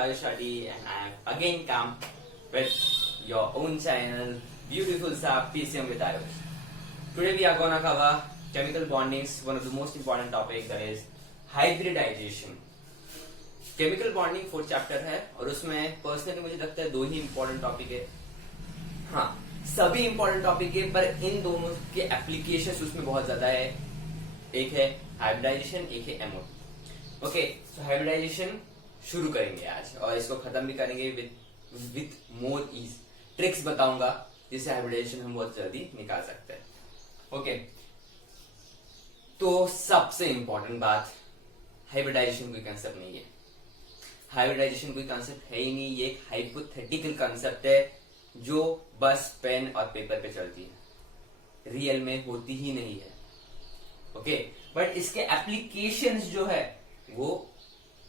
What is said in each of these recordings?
Rajesh Reddy and I have again come with your own channel, Beautiful Sap PCM with Ayush. Today we are gonna cover chemical bondings, one of the most important topic, that is hybridization. Chemical bonding 4th chapter है और उसमें personally मुझे लगता है 2 ही important topic है. हाँ, सभी important topic है पर इन दोनों के एप्लीकेशंस उसमें बहुत ज्यादा है. एक है हाइब्रिडाइजेशन, एक है एमओ. ओके, तो हाइब्रिडाइजेशन शुरू करेंगे आज और इसको खत्म भी करेंगे विथ मोर ईज. ट्रिक्स बताऊंगा जिससे हाइब्रिडाइजेशन हम बहुत जल्दी निकाल सकते हैं. ओके, तो सबसे इंपॉर्टेंट बात, हाइब्रिडाइजेशन कोई कंसेप्ट नहीं है. हाइब्रिडाइजेशन कोई कंसेप्ट है ही नहीं. ये एक हाइपोथेटिकल कंसेप्ट है जो बस पेन और पेपर पे चलती है, रियल में होती ही नहीं है. ओके, बट इसके एप्लीकेशंस जो है वो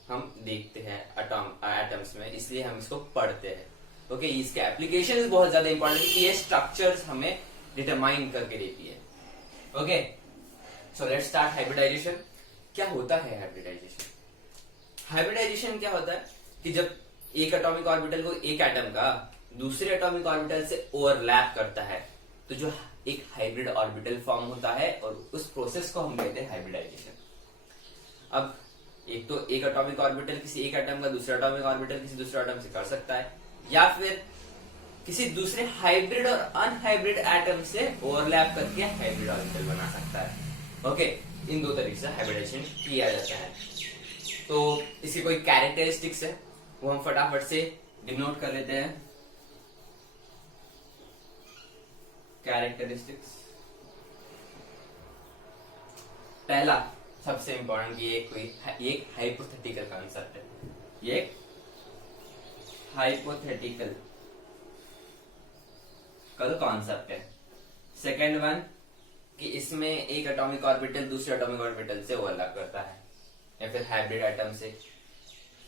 हम देखते हैं एटम्स में, इसलिए हम इसको पढ़ते हैं. ओके, इसके एप्लीकेशंस बहुत ज्यादा इंपॉर्टेंट है कि ये स्ट्रक्चर्स हमें डिटरमाइन करके देती है. Okay, so let's start hybridization. क्या होता है हाइब्रिडाइजेशन? हाइब्रिडाइजेशन क्या होता है कि जब एक एटॉमिक ऑर्बिटल को एक एटम का दूसरे एटॉमिक ऑर्बिटल से ओवरलैप करता है तो जो एक हाइब्रिड ऑर्बिटल फॉर्म होता है और उस प्रोसेस को हम कहते हैं हाइब्रिडाइजेशन. अब एक तो एक एटॉमिक ऑर्बिटल किसी एक एटम का दूसरा एटॉमिक ऑर्बिटल किसी दूसरे एटम से कर सकता है, या फिर किसी दूसरे हाइब्रिड और अनहाइब्रिड एटम से ओवरलैप करके हाइब्रिड ऑर्बिटल बना सकता है. ओके, इन 2 तरीके से हाइब्रिडाइजेशन किया जाता है. तो इसकी कोई कैरेक्टरिस्टिक्स है वो हम फटाफट से डिनोट कर लेते हैं. कैरेक्टरिस्टिक्स, पहला सबसे इंपॉर्टेंट, ये एक हाइपोथेटिकल कॉन्सेप्ट है. ये एक हाइपोथेटिकल कॉन्सेप्ट है. सेकेंड वन कि इसमें एक एटॉमिक ऑर्बिटल दूसरे एटॉमिक ऑर्बिटल से ओवरलैप करता है या फिर हाइब्रिड एटम से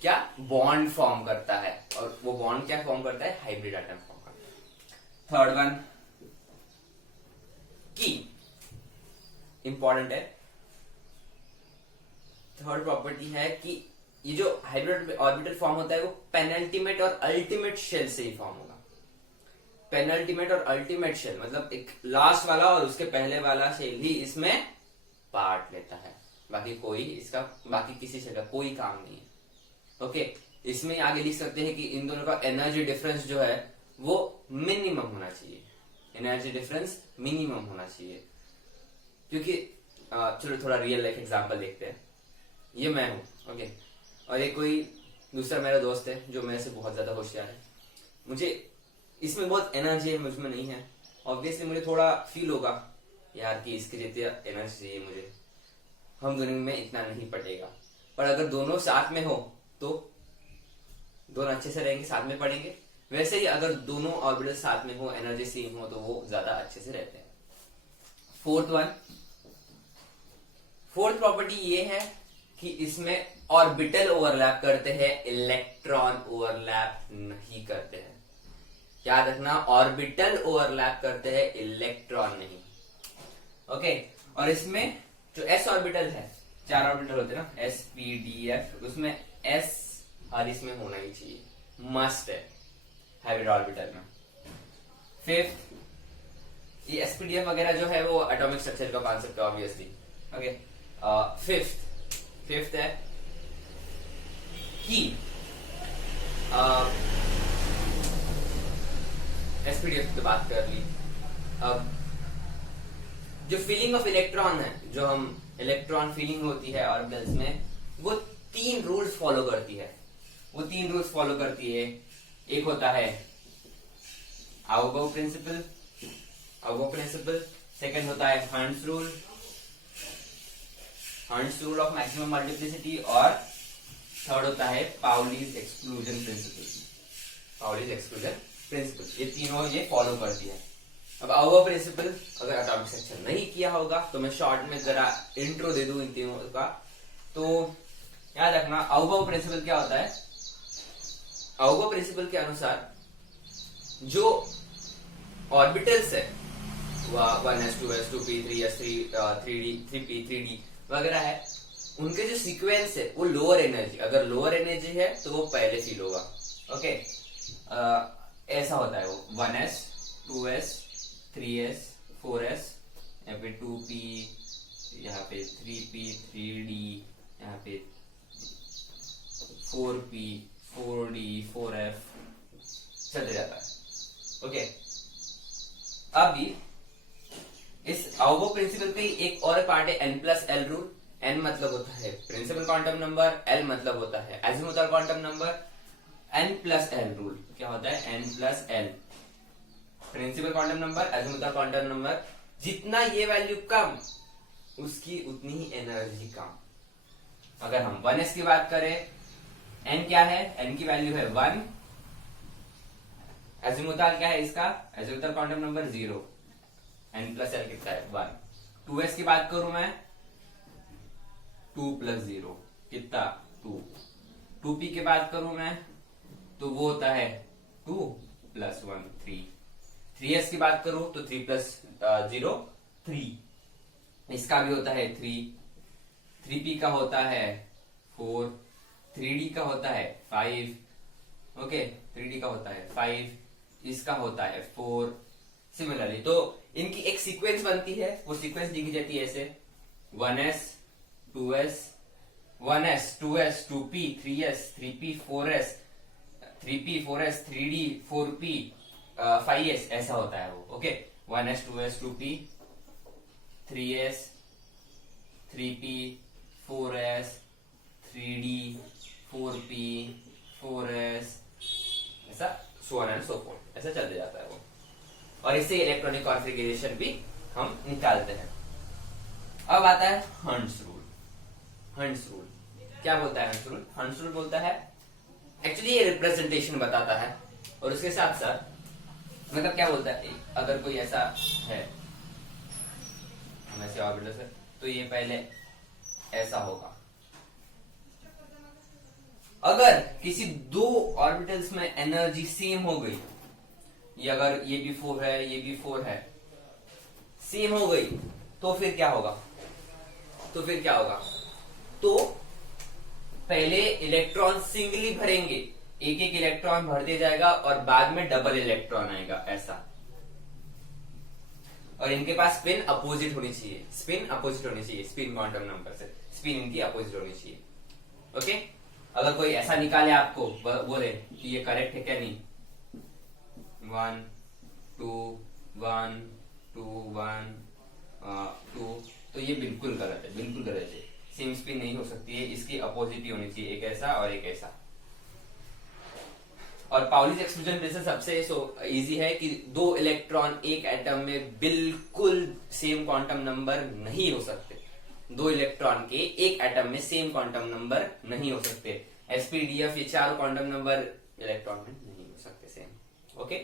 क्या बॉन्ड फॉर्म करता है, और वो बॉन्ड क्या फॉर्म करता है? हाइब्रिड एटम फॉर्म करता है. थर्ड वन की इंपॉर्टेंट है, थर्ड प्रॉपर्टी है कि ये जो हाइब्रिड ऑर्बिटल फॉर्म होता है वो पेनल्टीमेट और अल्टीमेट शेल से ही फॉर्म होगा. पेनल्टीमेट और अल्टीमेट शेल मतलब एक लास्ट वाला और उसके पहले वाला शेल ही इसमें पार्ट लेता है, बाकी किसी शेल का कोई काम नहीं है. ओके, इसमें आगे लिख सकते हैं कि इन दोनों का एनर्जी डिफरेंस जो है वो मिनिमम होना चाहिए. एनर्जी डिफरेंस मिनिमम होना चाहिए, क्योंकि चलो थोड़ा रियल लाइफ एग्जांपल देखते हैं. ये मैं हूं, ओके, और ये कोई दूसरा मेरा दोस्त है जो मेरे से बहुत ज्यादा होशियार है. मुझे इसमें बहुत एनर्जी है, मुझमें नहीं है. ऑब्वियसली मुझे थोड़ा फील होगा यार कि इसके जितनी एनर्जी चाहिए मुझे, हम दोनों में इतना नहीं पड़ेगा. पर अगर दोनों साथ में हो तो दोनों अच्छे से रहेंगे, साथ में पढ़ेंगे. वैसे ही अगर दोनों ऑर्बिटल साथ में हो, एनर्जी सेम हो, तो वो ज्यादा अच्छे से रहते हैं. फोर्थ प्रॉपर्टी ये है कि इसमें ऑर्बिटल ओवरलैप करते हैं, इलेक्ट्रॉन ओवरलैप नहीं करते हैं. याद रखना, ऑर्बिटल ओवरलैप करते हैं, इलेक्ट्रॉन नहीं. ओके, और इसमें जो एस ऑर्बिटल है, 4 ऑर्बिटल होते हैं ना, एस पी डी एफ, उसमें एस हर इसमें होना ही चाहिए, मस्ट है हाइब्रिड ऑर्बिटल में. फिफ्थ, ये एसपीडीएफ वगैरह जो है वो एटॉमिक स्ट्रक्चर का कॉन्सेप्ट है ऑब्वियसली. ओके, फिफ्थ है कि एसपीडीएफ की बात कर ली. अब जो फीलिंग ऑफ इलेक्ट्रॉन है, जो हम इलेक्ट्रॉन फीलिंग होती है ऑर्बिटल्स में, वो 3 रूल्स फॉलो करती है. एक होता है आउगो प्रिंसिपल. सेकंड होता है hertz rule of maximum multiplicity, और थर्ड होता है पाउलीज एक्सक्लूजन प्रिंसिपल. ये तीनों ये फॉलो करती है. अब आउगो प्रिंसिपल अगर एटॉमिक स्ट्रक्चर नहीं किया होगा तो मैं शॉर्ट में जरा इंट्रो दे दूं इन तीनों का. तो याद रखना, आउगो प्रिंसिपल क्या होता है? आउगो प्रिंसिपल के अनुसार जो ऑर्बिटल्स है 1s 2s 2p 3s 3d 3p 3d वगैरह है, उनके जो सीक्वेंस है वो लोअर एनर्जी, अगर लोअर एनर्जी है तो वो पहले फील होगा। ओके, ऐसा होता है वो 1s 2s 3s 4s, यहाँ पे 2p, यहाँ पे 3p 3d, यहाँ पे 4p 4d 4f चलते जाता है। ओके, अभी इस आउबो प्रिंसिपल पे एक और पार्ट है n+l रूल। n मतलब होता है प्रिंसिपल क्वांटम नंबर, l मतलब होता है azimuthal quantum number. n+l rule क्या होता है? n+l principal quantum number, azimuthal quantum number, जितना ये वैल्यू कम उसकी उतनी ही एनर्जी कम। अगर हम 1s की बात करें, n क्या है? n की वैल्यू है 1, एजिमुथल क्या है इसका? एजिमुथल क्वांटम नंबर 0, n+l कितना है? 1। 2s की बात करूं मैं, 2 + 0 कितना? 2। 2p की बात करूं मैं तो वो होता है 2 + 1 3। 3s की बात करूं तो 3 + 0 3। इसका भी होता है 3। 3p का होता है 4। 3d का होता है 5। ओके, 3d का होता है 5, इसका होता है 4। सिमिलरली तो इनकी एक सीक्वेंस बनती है, वो सीक्वेंस लिखी जाती है ऐसे 1s 2s 1s 2s 2p 3s 3p 4s 3p 4s 3d 4p 5s, ऐसा होता है वो। Okay, 1s 2s 2p 3s 3p 4s 3d 4p 4s, ऐसा so on and so forth, ऐसा चलते जाता है वो। और इससे इलेक्ट्रॉनिक कॉन्फ़िगरेशन भी हम निकालते हैं। अब आता है हंट्स रूल। हंट्स रूल क्या बोलता है? हंट्स रूल, हंट्स रूल बोलता है, एक्चुअली ये रिप्रेजेंटेशन बताता है, और उसके साथ साथ मतलब क्या बोलता है, अगर कोई ऐसा है हम ऐसे ऑर्बिटल से, तो ये पहले ऐसा होगा। अगर किसी दो ऑर्बिटल्स में एनर्जी सेम हो गई, ये अगर ये भी 4 है, ये भी 4 है, सेम हो गई, तो फिर क्या होगा? तो पहले इलेक्ट्रॉन सिंगली भरेंगे, एक एक इलेक्ट्रॉन भरते जाएगा और बाद में डबल इलेक्ट्रॉन आएगा, ऐसा। और इनके पास स्पिन अपोजिट होनी चाहिए, स्पिन क्वांटम नंबर से स्पिन इनकी अपोजिट होनी चाहिए। ओके, अगर कोई ऐसा निकाले आपको बोले कि ये करेक्ट है क्या? नहीं, 1 2 1 2 1 2, तो ये बिल्कुल गलत है, सेम स्पिन नहीं हो सकती है, इसकी अपोजिट ही होनी चाहिए, एक ऐसा और एक ऐसा। और पाउलीज एक्सक्लूजन प्रिंसिपल सबसे इजी है कि दो इलेक्ट्रॉन एक एटम में बिल्कुल सेम क्वांटम नंबर नहीं हो सकते। दो इलेक्ट्रॉन के एक एटम में सेम क्वांटम नंबर नहीं हो सकते। sp,d,f ये चारों क्वांटम नंबर इलेक्ट्रॉन में नहीं हो सकते सेम। ओके,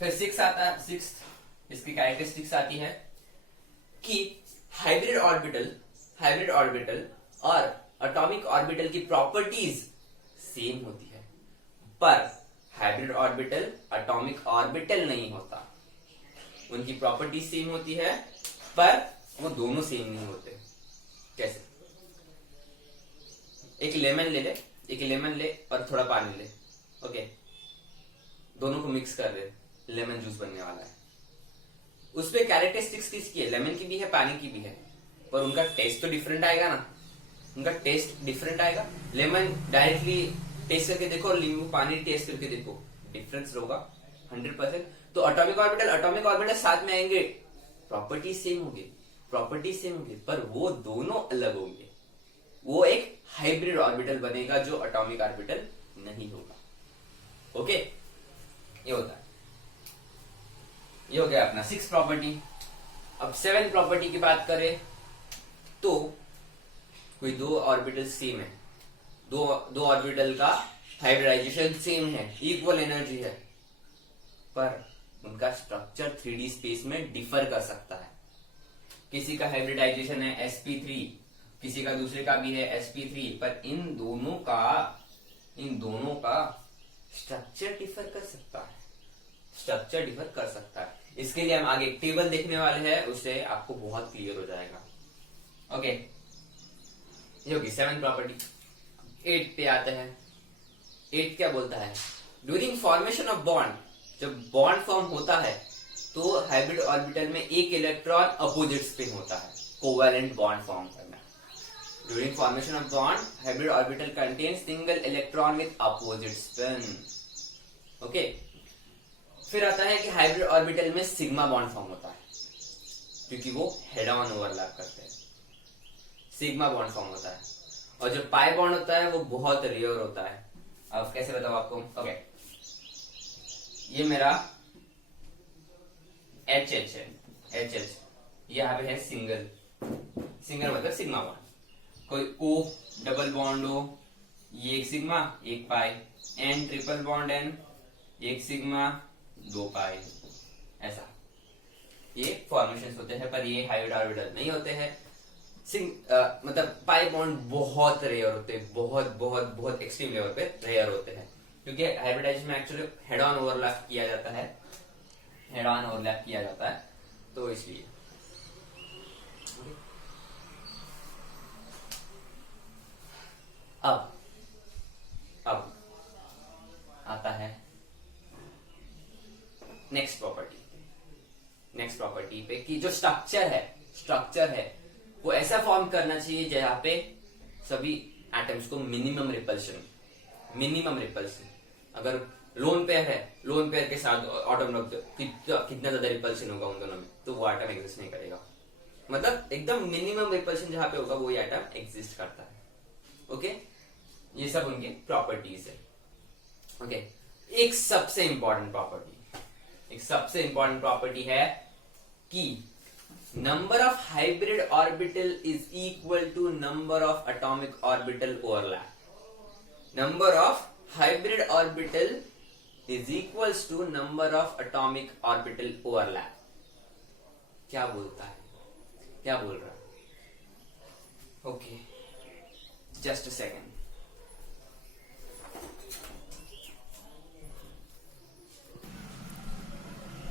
फिर 6 इसकी कैरेक्टरिस्टिक्स आती है कि हाइब्रिड ऑर्बिटल और एटॉमिक ऑर्बिटल की प्रॉपर्टीज सेम होती है, पर हाइब्रिड ऑर्बिटल एटॉमिक ऑर्बिटल नहीं होता। उनकी प्रॉपर्टीज सेम होती है पर वो दोनों सेम नहीं होते। कैसे? एक लेमन ले और थोड़ा पानी ले, ओके, दोनों को मिक्स कर दे, लेमन जूस बनने वाला है। उसपे कैरेक्टरिस्टिक्स किसकी है? लेमन की भी है, पानी की भी है, पर उनका टेस्ट तो डिफरेंट आएगा ना, लेमन डायरेक्टली टेस्ट करके देखो और नींबू पानी टेस्ट करके देखो, डिफरेंस होगा 100%। तो एटॉमिक ऑर्बिटल साथ में आएंगे, प्रॉपर्टी सेम होगी, पर वो दोनों अलग होंगे। वो एक हाइब्रिड ऑर्बिटल बनेगा जो एटॉमिक ऑर्बिटल नहीं होगा। ओके, ये होता है। ये हो गया अपना 6 प्रॉपर्टी। अब 7 प्रॉपर्टी की बात करें तो कोई दो ऑर्बिटल सेम है, दो ऑर्बिटल का हाइब्रिडाइजेशन सेम है, इक्वल एनर्जी है, पर उनका स्ट्रक्चर 3D स्पेस में डिफर कर सकता है। किसी का हाइब्रिडाइजेशन है sp3, किसी का दूसरे का भी है sp3, पर इन दोनों का स्ट्रक्चर डिफर कर सकता है। इसके लिए हम आगे एक टेबल देखने वाले हैं, उससे आपको बहुत क्लियर हो जाएगा। ओके, ये होगी 7th प्रॉपर्टी। 8 पे आते हैं। 8 क्या बोलता है? ड्यूरिंग फॉर्मेशन ऑफ बॉन्ड, जब बॉन्ड फॉर्म होता है तो हाइब्रिड ऑर्बिटल में एक इलेक्ट्रॉन अपोजिट स्पिन होता है, कोवैलेंट बॉन्ड फॉर्म करना। During formation of bond hybrid orbital contains single electron with opposite spin. Okay, फिर आता है कि हाइब्रिड ऑर्बिटल में सिग्मा बॉन्ड फॉर्म होता है क्योंकि वो हेड ऑन ओवरलैप करते हैं, सिग्मा बॉन्ड फॉर्म होता है। और जो पाई बॉन्ड होता है वो बहुत रेयर होता है। अब कैसे बताऊं आपको? ओके, ये मेरा एच एच है, एच एच, यहाँ पे है सिंगल, सिंगल मतलब सिग्मा बॉन्ड। कोई ओ डबल बॉन्ड हो, ये एक सिग्मा एक पाई, एन ट्रिपल बॉन्ड एन, एक सिग्मा दो पाई, ऐसा ये फॉर्मेशन होते हैं। पर ये हाइब्रिड ऑर्बिटल नहीं होते हैं। मतलब पाई बॉन्ड बहुत रेयर होते हैं, बहुत बहुत बहुत एक्सट्रीम लेवल पे रेयर होते हैं क्योंकि हाइब्रिडाइजेशन में एक्चुअली हेड ऑन ओवरलैप किया जाता है, हेड ऑन ओवरलैप किया जाता है, तो इसलिए। अब आता है नेक्स्ट प्रॉपर्टी पे कि जो स्ट्रक्चर है वो ऐसा फॉर्म करना चाहिए जहां पे सभी एटम्स को मिनिमम रिपल्शन। अगर लोन पेयर है, लोन पेयर के साथ एटम रख दो, कितना ज्यादा रिपल्शन होगा उन दोनों में, तो वो एटम एग्जिस्ट नहीं करेगा। मतलब एकदम मिनिमम रिपल्शन जहां पे होगा वो एटम एग्जिस्ट करता है। ओके, ये सब उनके प्रॉपर्टीज है। ओके, एक सबसे इंपॉर्टेंट प्रॉपर्टी है कि number of hybrid orbital is equal to number of atomic orbital overlap. Number of hybrid orbital is equals to number of atomic orbital overlap. क्या बोलता है, क्या बोल रहा है? Okay, just a second.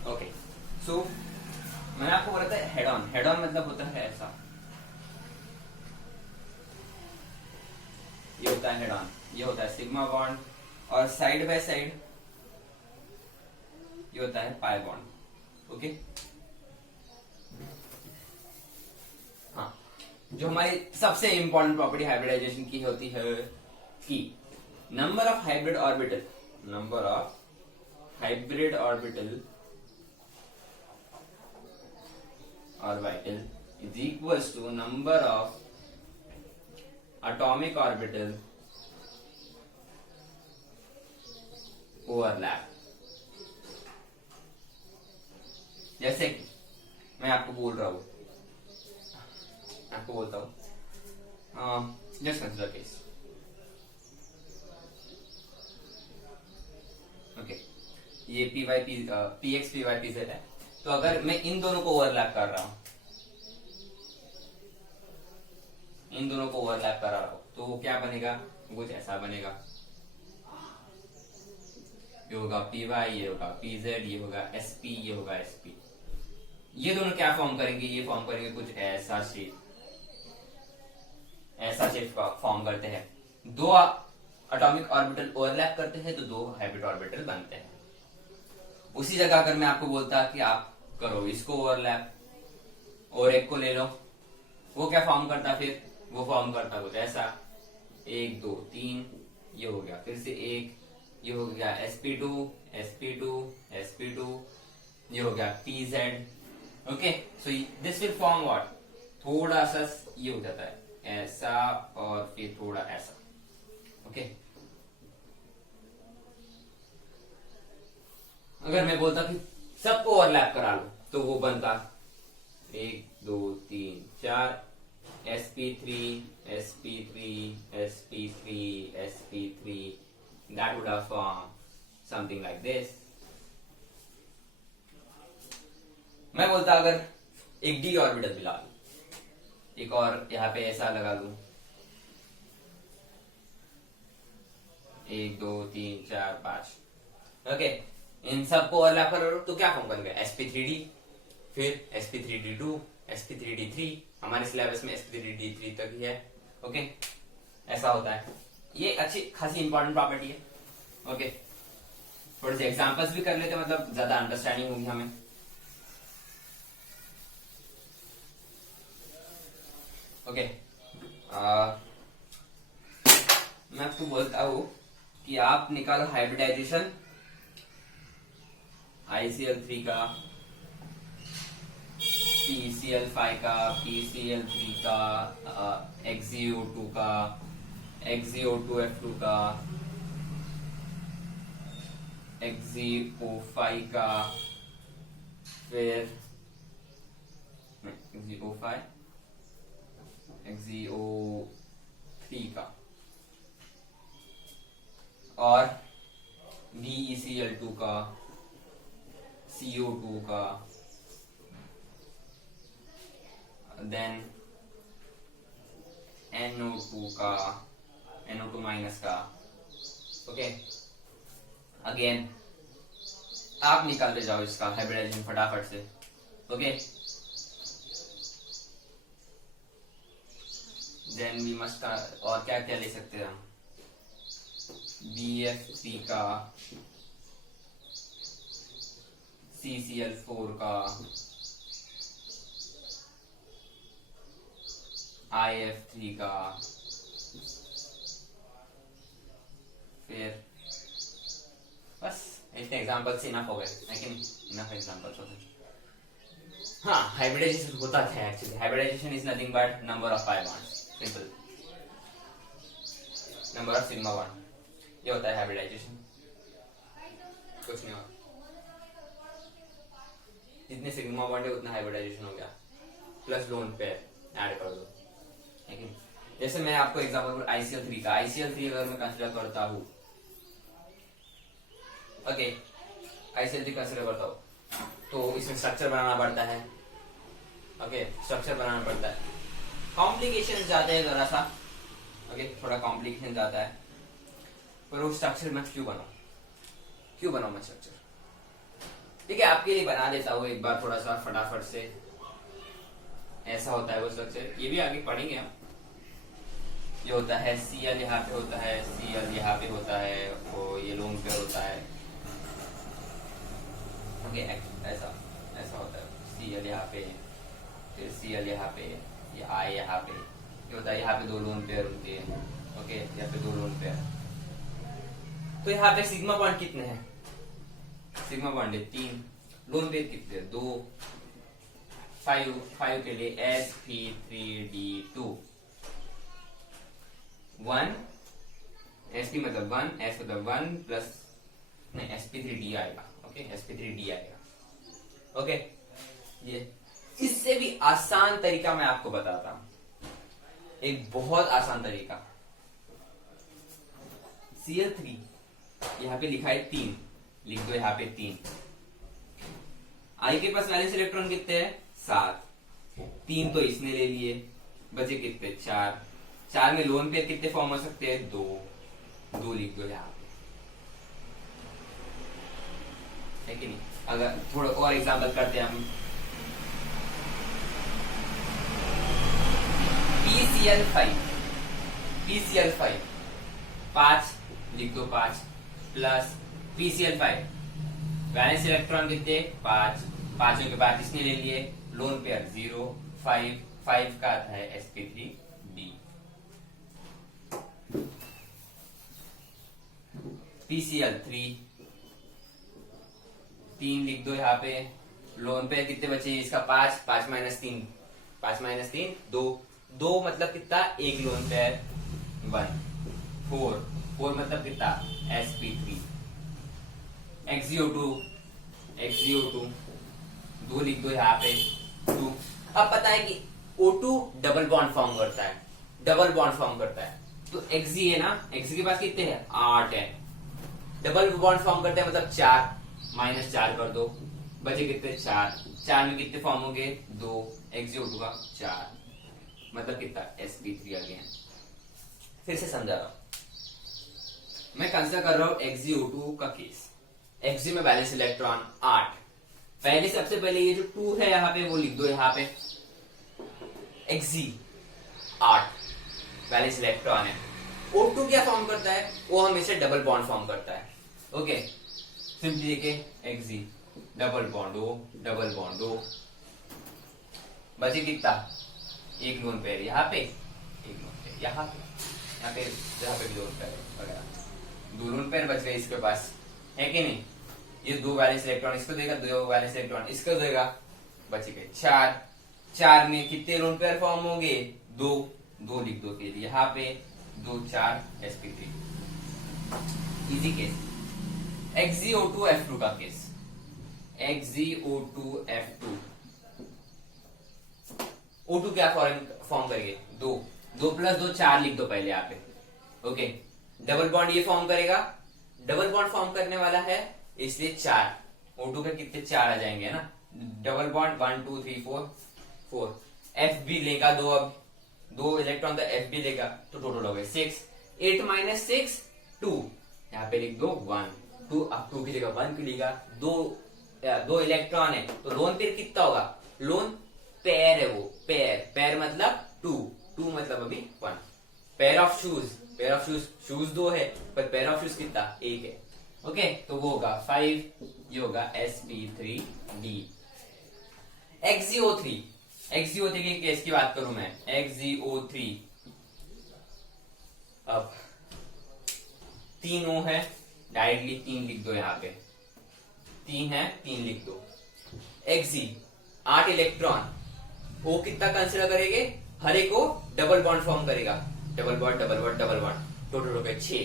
Okay, so मैंने आपको बोला था हेड ऑन मतलब होता है ऐसा, ये होता है हेड ऑन, ये होता है सिग्मा बॉन्ड, और साइड बाय साइड ये होता है पाई बॉन्ड। ओके, हाँ, जो हमारी सबसे इंपॉर्टेंट प्रॉपर्टी हाइब्रिडाइजेशन की होती है कि number of hybrid orbital orbital is equals to number of atomic orbital overlap। जैसे कि मैं आपको बोल रहा हूं, आपको बोलता हूं, जस्ट कंसिडर केस। ओके, ये पीएक्स पीवाई पीजेड है, तो अगर मैं इन दोनों को ओवरलैप कर रहा हूं, तो क्या बनेगा? कुछ ऐसा बनेगा, ये होगा पीवाई, ये होगा पीजेड, ये होगा एसपी, ये होगा एसपी। ये दोनों क्या फॉर्म करेंगे? ये फॉर्म करेंगे कुछ ऐसा शेप फॉर्म करते हैं। दो एटॉमिक ऑर्बिटल ओवरलैप करते हैं तो दो हाइब्रिड ऑर्बिटल बनते हैं। उसी जगह अगर मैं आपको बोलता कि आप करो इसको ओवरलैप और एक को ले लो, वो क्या फॉर्म करता? फिर वो फॉर्म करता कुछ ऐसा, 1 2 3, ये हो गया, फिर से एक, ये हो गया sp2 sp2 sp2, ये हो गया pz। Okay, so this will form what? थोड़ा सा ये हो जाता है ऐसा और फिर थोड़ा ऐसा। ओके, अगर मैं बोलता कि सबको ओवरलैप करा लो तो वो बनता 1 2 3 4 sp3 sp3 sp3 sp3, that would have formed something like this। मैं बोलता अगर एक डी ऑर्बिटल मिला लू, एक और यहाँ पे ऐसा लगा लू, 1 2 3 4 5। ओके, इन सबको ओवरलैप करो तो क्या फॉर्म बन गया? sp3d, फिर sp3d2, sp3d3, हमारे सिलेबस में sp3d3 तक ही है। ओके, ऐसा होता है। ये अच्छी खासी इंपॉर्टेंट प्रॉपर्टी है। ओके, थोड़े से एग्जांपल्स भी कर लेते हैं, मतलब ज्यादा अंडरस्टैंडिंग होगी हमें। ओके, मैं आपको बोलता हूं कि आप निकालो हाइब्रिडाइजेशन ICl3 का, PCl5 का, PCl3 का, XeO2 का, XeO2F2 का, XeO5 का, फिर XeO5, XeO3 का, और BeCl2 का, CO2 का, देन NO2 का, NO2 माइनस का। ओके, अगेन आप निकालते जाओ इसका हाइब्रिडाइजेशन फटाफट से। ओके, देन वी मस्ट का, और क्या क्या ले सकते हैं हम, BF3 का, CCl4 का, IF3 का, फिर बस इतने एग्जांपल्स इनफ हो गए, लेकिन इनफ एग्जांपल्स हो गए। हाँ, हाइब्रिडाइजेशन होता क्या है actually? Hybridization is nothing but number of pi bonds, simple, number of sigma bond, ये होता है हाइब्रिडाइजेशन, कुछ नहीं होता। जितने सिग्मा बॉन्ड है उतना हाइब्रिडाइजेशन हो गया, प्लस लोन पेयर ऐड कर दो। लेकिन जैसे मैं आपको एग्जांपल ICl3 का, ICl3 अगर मैं कंसीडर करता हूं, ओके, ICl3 कंसीडर करता हूं, तो इसमें स्ट्रक्चर बनाना पड़ता है। ओके, स्ट्रक्चर बनाना पड़ता है, कॉम्प्लिकेशन जाते हैं जरा सा। ओके, थोड़ा कॉम्प्लिकेशन जाता है, पर वो स्ट्रक्चर मैं क्यों बनाऊं मैं स्ट्रक्चर? ठीक है, आपके लिए बना देता हूँ एक बार थोड़ा सा फटाफट से। ऐसा होता है वो स्ट्रक्चर, ये भी आगे पढ़ेंगे हम। ये होता है Cl, यहाँ पे होता है Cl, यहाँ पे होता है, वो ये लोन पे होता है। ओके, ऐसा ऐसा होता है, Cl यहाँ पे, फिर Cl यहाँ पे, ये I यहाँ पे, ये होता है, यहाँ पे 2 लोन पेयर होते हैं। ओके, यहाँ पे 2 लोन पेयर। तो यहाँ पे सिग्मा बॉन्ड कितने हैं? सिग्मा बॉन्ड है 3, लोन पेयर कितने? 2, 5 के लिए sp3d2, 1 sp मतलब 1, s मतलब 1 प्लस, नहीं, sp3d आएगा। ओके, sp3d आएगा। ओके, ये इससे भी आसान तरीका मैं आपको बताता हूं, एक बहुत आसान तरीका। Cl3 यहाँ पे लिखा है 3, लिख दो यहाँ पे 3। I के पास वैलेंस इलेक्ट्रॉन कितने हैं? 7, 3 तो इसने ले लिए, बचे कितने? 4। 4 में लोन पेयर कितने फॉर्म हो सकते हैं? 2 लिख दो यहाँ पे, है कि नहीं? अगर थोड़ा और एग्जांपल करते हैं हम, PCl5 5 लिख दो, 5 प्लस PCl5 वैलेंस इलेक्ट्रॉन कितने? 5, 5 के बाद इसने ले लिए, लोन पेयर 0, 5 का आता है sp3d। PCl3 3 लिख दो यहाँ पे, लोन पेयर कितने बचे इसका? 5 माइनस 3, 2 मतलब कितना? 1 लोन पेयर, 1, 4 मतलब कितना? sp3। XeO2 2 लिख दो यहाँ पे, 2। अब पता है कि O2 डबल बॉन्ड फॉर्म करता है, तो Xe है ना, Xe के पास कितने हैं? 8 है, डबल बॉन्ड फॉर्म करता है मतलब 4, माइनस 4 कर दो, बचे कितने? 4 में कितने फॉर्म होंगे? 2, XeO2 का 4, मतलब कितना? sp3 again. फिर से समझा रहा हूं, मैं कंसिडर कर रहा हूं XeO2 का केस। Xe में बैलेंस इलेक्ट्रॉन 8, पहले सबसे पहले ये जो 2 है यहाँ पे वो लिख दो यहाँ पे, Xg 8 वैलेंस इलेक्ट्रॉन है। O2 क्या फॉर्म करता है, वो हमेशा डबल बॉन्ड फॉर्म करता है। ओके, सिंपली लिखे Xg double bond O, double bond O, बचे कितना, एक लोन पेयर यहाँ पे, एक लोन पेयर यहाँ पे जहाँ पे भी लोन पेयर वगैरह, दो लोन पेयर बच गए इसके पास, है कि नहीं। ये दो वैलेंस इलेक्ट्रॉन इसको देगा, दो वैलेंस इलेक्ट्रॉन इसको देगा, बच गए चार। चार में कितने लोन पेयर फॉर्म होंगे, दो, दो लिख दो फिर यहाँ पे, 2 4 sp3। Easy case. XgO2F2 का केस, XgO2F2, O2 क्या फॉर्म करेंगे, दो, 2 + 2 4 लिख दो पहले यहाँ पे। ओके, डबल बॉन्ड ये फॉर्म करेगा, डबल बॉन्ड फॉर्म करने वाला है इसलिए 4, O2 के कितने 4 आ जाएंगे ना, डबल बॉन्ड 1 2 3 4 4, F भी लेगा दो, अब दो इलेक्ट्रॉन तो F भी लेगा, तो टोटल हो गए 6, 8 - 6 2, यहाँ पे लिख दो 1 2, अब 2 की जगह 1 की लिखा, दो इलेक्ट्रॉन है तो लोन पेयर कितना होगा, लोन पेयर है वो, पेयर मतलब 2 मतलब अभी 1। पेयर ऑफ शूज, शूज 2 है पर पेयर ऑफ शूज कितना, 1 है। ओके, तो वो होगा 5, ये होगा sp3d। XgO3 के केस की बात करूं मैं, XgO3 अब 3 O है, डायरेक्टली 3 लिख दो यहाँ पे, 3 है 3 लिख दो। Xg 8 इलेक्ट्रॉन, O कितना कंसिडर करेंगे, हर एक को डबल बॉन्ड फॉर्म करेगा, double bond double bond double bond, total हो गए 6।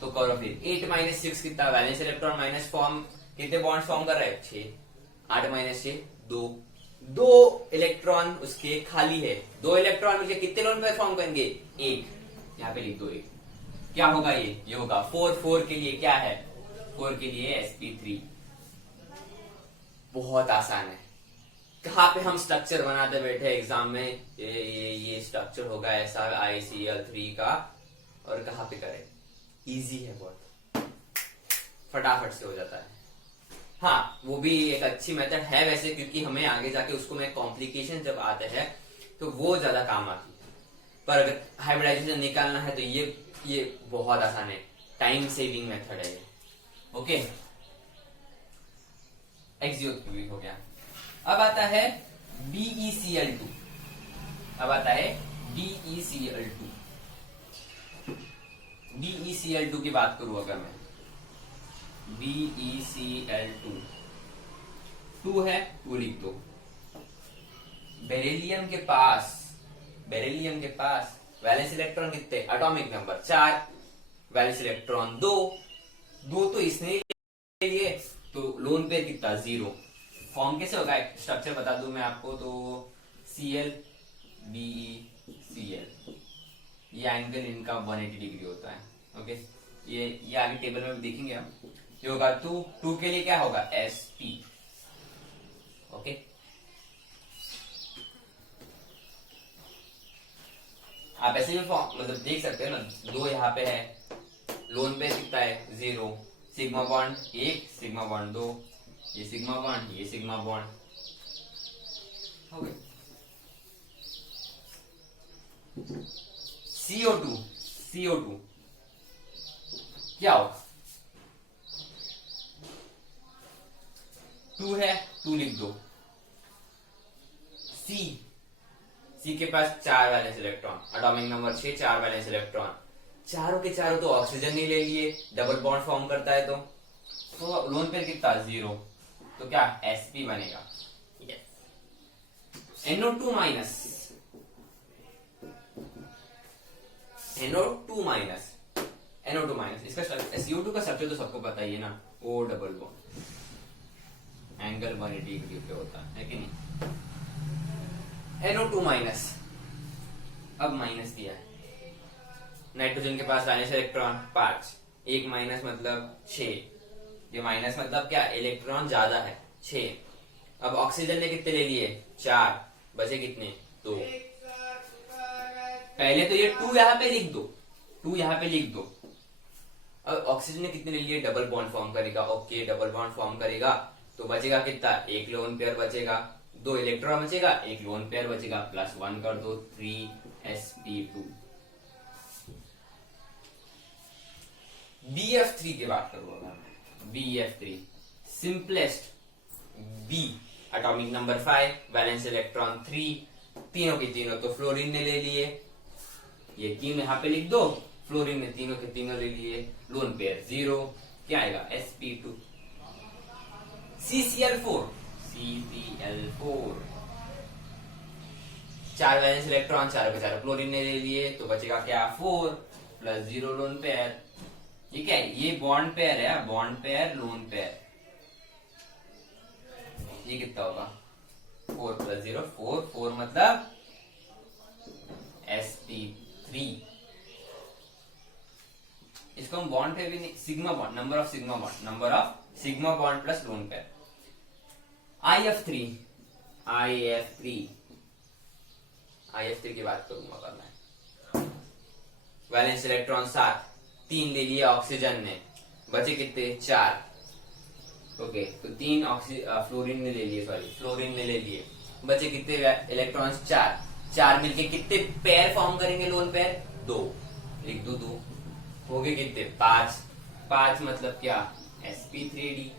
तो करो फिर 8 - 6 कितना, वैलेंस इलेक्ट्रॉन माइनस फॉर्म, कितने बॉन्ड फॉर्म कर रहा है, 6, 8 - 6 2, दो इलेक्ट्रॉन उसके खाली है, दो इलेक्ट्रॉन मुझे कितने लोन पेयर फॉर्म करेंगे, 1, यहाँ पे लिख दो 1, क्या होगा ये होगा 4 के लिए क्या है, 4 के लिए sp3। बहुत आसान है, कहाँ पे हम स्ट्रक्चर बनाते बैठे एग्जाम में, ये स्ट्रक्चर होगा ऐसा ICl3 का, और कहाँ पे करें, इजी है बहुत, फटाफट से हो जाता है। हाँ, वो भी एक अच्छी मेथड है वैसे, क्योंकि हमें आगे जाके उसको में कॉम्प्लिकेशन जब आते हैं तो वो ज्यादा काम आती है, पर अगर हाइब्रिडाइजेशन निकालना है तो ये बहुत आसान है, टाइम सेविंग मेथड है ये। ओके, XgO3 हो गया। अब आता है BeCl2, BeCl2 की बात करूं अगर मैं, BeCl2 2 है, 2 लिख दो। बेरिलियम के पास वैलेंस इलेक्ट्रॉन कितने, एटॉमिक नंबर 4, वैलेंस इलेक्ट्रॉन 2 तो इसने ले लिए, तो लोन पेयर कितना, 0। फॉर्म कैसे होगा, स्ट्रक्चर बता दूं मैं आपको, तो Cl BeCl, ये एंगल इनका 180 डिग्री होता है। ओके, ये आगे टेबल में देखेंगे हम। ये होगा 2 के लिए क्या होगा, sp। ओके, आप ऐसे भी फॉर्म मतलब देख सकते हो ना, 2 यहाँ पे है, लोन पे कितना है, 0, सिग्मा बॉन्ड 1, सिग्मा बॉन्ड 2, ये सिग्मा बॉन्ड, ये सिग्मा बॉन्ड हो गए। CO2 क्या होगा, 2 है, 2 लिख दो। C के पास 4 valence electron, atomic number 6, 4 valence electron, चारों के चारों तो ऑक्सीजन नहीं ले लिए, डबल बॉन्ड फॉर्म करता है, तो लोन पेयर कितना, 0, तो क्या sp बनेगा। NO2 माइनस, इसका CO2 का स्ट्रक्चर तो सबको पता ही है ना, O double bond, angle 180 degree पे होता है कि नहीं। NO2 माइनस, अब माइनस दिया है, नाइट्रोजन के पास वैलेंस इलेक्ट्रॉन 5, 1 माइनस मतलब 6, ये माइनस मतलब क्या, इलेक्ट्रॉन ज्यादा है 6। अब ऑक्सीजन ने कितने ले लिए, 4, बचे कितने, 2। पहले तो ये 2 यहाँ पे लिख दो, अब ऑक्सीजन ने कितने ले लिए, डबल बॉन्ड फॉर्म करेगा। ओके, डबल बॉन्ड फॉर्म करेगा तो बचेगा कितना, 1 लोन पेयर बचेगा, 2 इलेक्ट्रॉन बचेगा, एक लोन पेयर बचेगा, +1 कर दो, 3sp2। BF3 की बात करूंगा मैं, BF3 simplest, B atomic number 5, valence electron 3, तीनों के तीनों तो फ्लोरीन ने ले लिए, ये तीन यहां पे लिख दो, फ्लोरीन ने तीनों के तीनों ले लिए, लोन पेयर 0, क्या आएगा sp2। CCl4, चार वैलेंस इलेक्ट्रॉन, चारों के चारों क्लोरीन ने ले लिए, तो बचेगा क्या 4 + 0 लोन पेयर। ये क्या है, ये बॉन्ड पेयर है, बॉन्ड पेयर लोन पेयर, ये कितना होगा 4 + 0 4, 4 मतलब sp3। इसको हम बॉन्ड पे भी नहीं, sigma bond, number of sigma bond plus lone pair. IF3 की बात करूंगा कल मैं। वैलेंस इलेक्ट्रॉन 7, 3 ले लिए ऑक्सीजन ने, बचे कितने 4। ओके, तो 3 फ्लोरीन ने ले लिए, बचे कितने इलेक्ट्रॉन्स 4, 4 मिलके कितने पेयर फॉर्म करेंगे लोन पेयर 2, लिख दो 2, हो गए कितने 5, 5 मतलब क्या sp3d।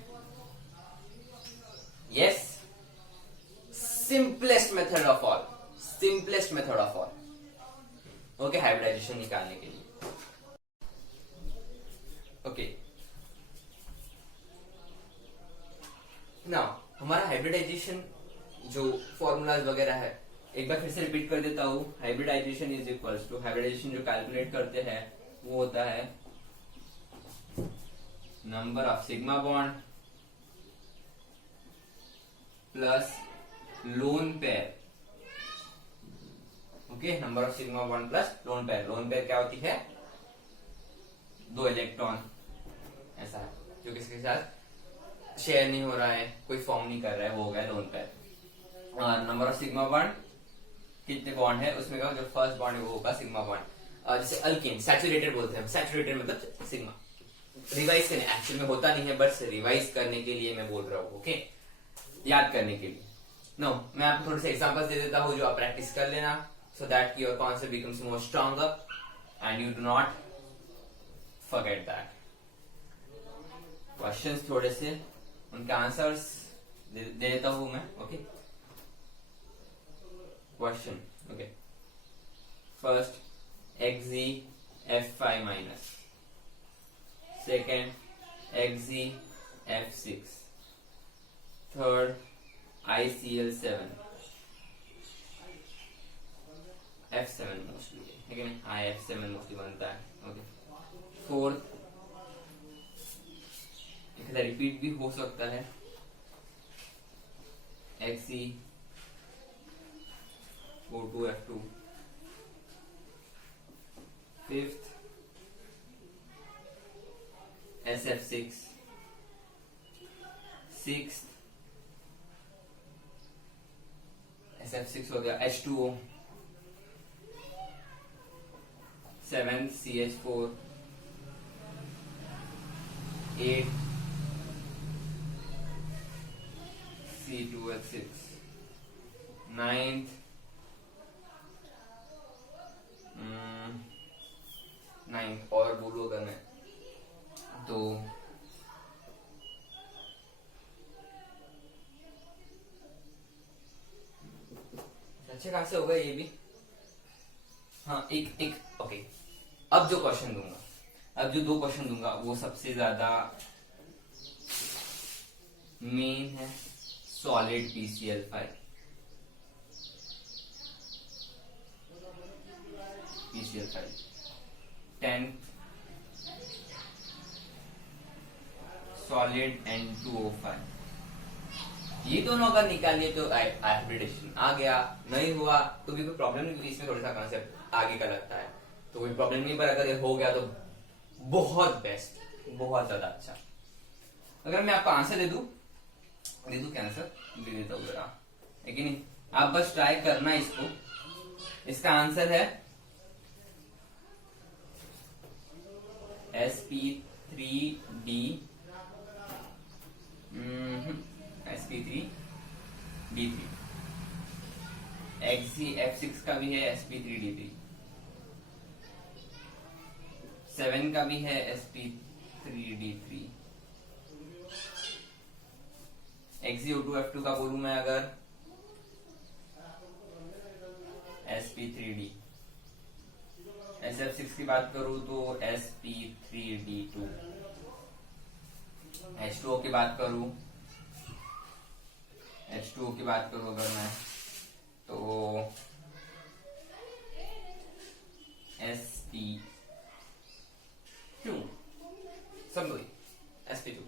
Yes, simplest method of all, okay, hybridization निकालने के लिए। ओके, नाउ हमारा हाइब्रिडाइजेशन जो फॉर्मूलाज वगैरह है, एक बार फिर से रिपीट कर देता हूं। Hybridization is equals to, hybridization जो कैलकुलेट करते हैं वो होता है number of sigma bond plus lone pair. Okay, number of sigma bond plus lone pair. Lone pair क्या होती है, 2 इलेक्ट्रॉन ऐसा है जो किसके साथ शेयर नहीं हो रहा है, कोई फॉर्म नहीं कर रहा है, वो हो गया लोन पेयर। और नंबर ऑफ सिग्मा बॉन्ड, कितने बॉन्ड है उसमें का जो फर्स्ट बॉन्ड है वो होगा सिग्मा बॉन्ड। जैसे अल्केन सैचुरेटेड बोलते हैं, सैचुरेटेड मतलब सिग्मा। रिवाइज करने, एक्चुअल में होता नहीं है, बट रिवाइज करने के लिए मैं बोल रहा हूँ, ओके, याद करने के लिए। नो, मैं आपको थोड़े से एग्जांपल्स दे देता हूँ जो आप प्रैक्टिस कर लेना, so that your concept becomes more stronger and you do not forget that. Questions थोड़े से, उनके आंसर्स दे देता हूं मैं, okay. Question, okay, first XeF5-, second XeF6, third ICl7, F7 mostly है कि नहीं, IF7 मोस्टली बनता है, ओके। फोर्थ रिपीट भी हो सकता है, XeO2F2, fifth SF6, sixth SF6 हो गया H2O, seventh CH4, eight C2H6, ninth और बोलो अगर मैं तो अच्छे खासे होगा ये भी। हाँ, एक ओके, अब जो क्वेश्चन दूंगा, अब जो 2 क्वेश्चन दूंगा वो सबसे ज्यादा मेन है, solid PCl5, tenth solid N2O5। ये दोनों अगर निकालिए तो हाइब्रिडेशन आ गया, नहीं हुआ तो भी कोई प्रॉब्लम नहीं, क्योंकि इसमें थोड़ा सा कॉन्सेप्ट आगे का लगता है, तो कोई प्रॉब्लम नहीं। पर अगर ये हो गया तो बहुत बेस्ट, बहुत ज्यादा अच्छा। अगर मैं आपको आंसर दे दूं क्या आंसर दे देता हूँ जरा, है कि नहीं, आप बस ट्राई करना इसको। इसका आंसर है sp3d, sp3d3, का भी है sp3d3, 7 का भी है sp3d3, xeO2f2 का बोलूं मैं अगर sp3d, sf6 की बात करूं तो sp3d2, H2O की बात करूं अगर मैं तो sp2, सब वही sp2,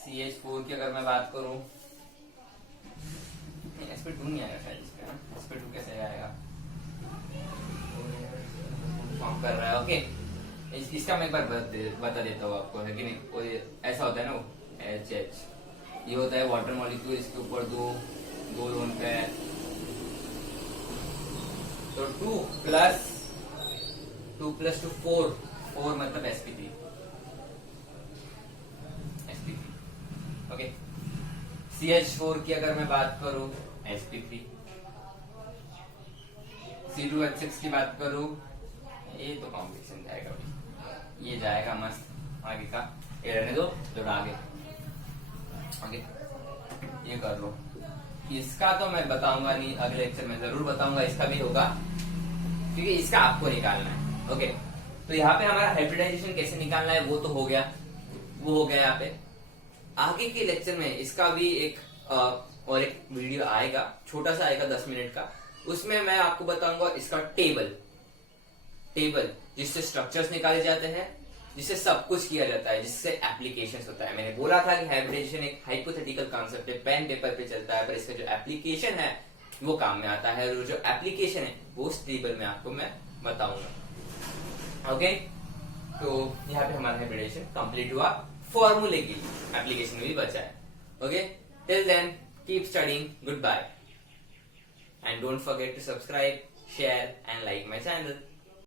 CH4 की अगर मैं बात करूं, sp2 नहीं आएगा शायद इसका, sp2 कैसे आएगा, फॉर्म कर रहा है। ओके, इसका मैं एक बार बता देता हूँ आपको, है कि नहीं, वो ऐसा होता है ना, वो HH, ये होता है वाटर मॉलिक्यूल, इसके ऊपर दो लोन पेयर, तो 2 प्लस 2 4 मतलब sp3, ओके। CH4 की अगर मैं बात करूं sp3, C2H6 की बात करूं, ये तो कॉम्बिनेशन जाएगा भाई, ये जाएगा मस्त आगे का, ये रहने दो जो आगे, ओके, ये कर लो। इसका तो मैं बताऊंगा नहीं, अगले लेक्चर में जरूर बताऊंगा, इसका भी होगा क्योंकि इसका आपको निकालना है। ओके, तो यहाँ पे हमारा हाइब्रिडाइजेशन कैसे निकालना है वो तो हो गया, यहाँ पे। आगे के लेक्चर में इसका भी एक और एक वीडियो आएगा, छोटा सा आएगा 10 मिनट का, उसमें मैं आपको बताऊंगा इसका टेबल जिससे स्ट्रक्चर्स निकाले जाते हैं, जिससे सब कुछ किया जाता है, जिससे एप्लीकेशंस होता है। मैंने बोला था कि हाइब्रिडाइजेशन एक हाइपोथेटिकल कॉन्सेप्ट है, पेन पेपर पे चलता है, पर इसका जो एप्लीकेशन है वो काम में आता है, और जो एप्लीकेशन है वो उस टेबल में आपको मैं बताऊंगा। ओके, तो यहाँ पे हमारा हाइब्रिडाइजेशन कंप्लीट हुआ, फॉर्मूले की एप्लीकेशन भी बचा है। Okay, till then keep studying, good bye, and don't forget to subscribe, share and like my channel.